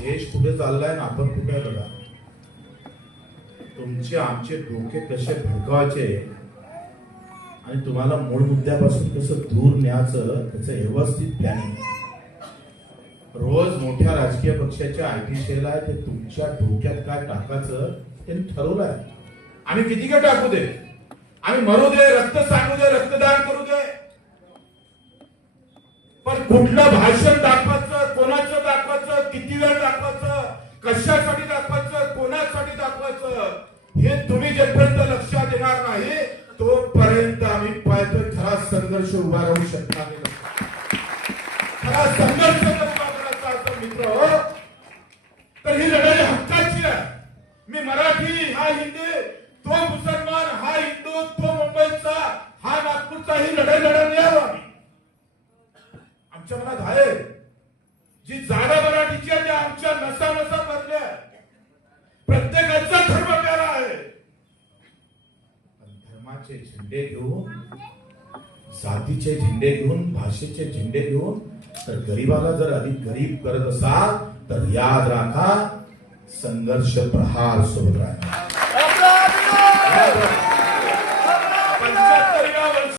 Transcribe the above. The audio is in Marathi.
देश कुठे चाललाय ना आपण कुठे आहे बघा. तुमचे आमचे डोके कसे भडकावायचे आणि तुम्हाला मूळ मुद्द्यापासून कसं दूर न्यायचं त्याचं व्यवस्थित प्लॅनिंग. रोज मोठ्या राजकीय पक्षाच्या आयटी सेल आहे ते तुमच्या डोक्यात काय टाकायचं त्यांनी ठरवलंय. आम्ही किती काय टाकू दे, आम्ही मरू दे, रक्त सांगू दे, रक्तदान करू दे, पण कुठलं भाषण दाखवायचं, कोणाचं दाखवायचं, किती वेळ दाखवायचं, कशासाठी दाखवायचं, कोणासाठी दाखवायचं, हे तुम्ही जोपर्यंत लक्षात येणार नाही तोपर्यंत आम्ही पाहतोय खरा संघर्ष उभा राहू शकणार नाही. खरा संघर्ष जर उभा करायचा असेल मित्र तर ही लढाई हक्काची आहे. मी मराठी हा हिंदी, तो मुसलमान हा हिंदू, तो मुंबईचा हा नागपूरचा, ही लढाई लढा नाही आम्ही. आमच्या मनात आहे जी जागा मराठीची आहे, त्या आमच्या नसा नसा भरल्या, प्रत्येकाचा धर्म प्यारा आहे. धर्माचे झेंडे घेऊन, जातीचे झेंडे घेऊन, भाषेचे झेंडे घेऊन तर गरीबाला जर अधिक गरीब करत असाल तर याद राखा संघर्ष प्रहार सोबत राहणार.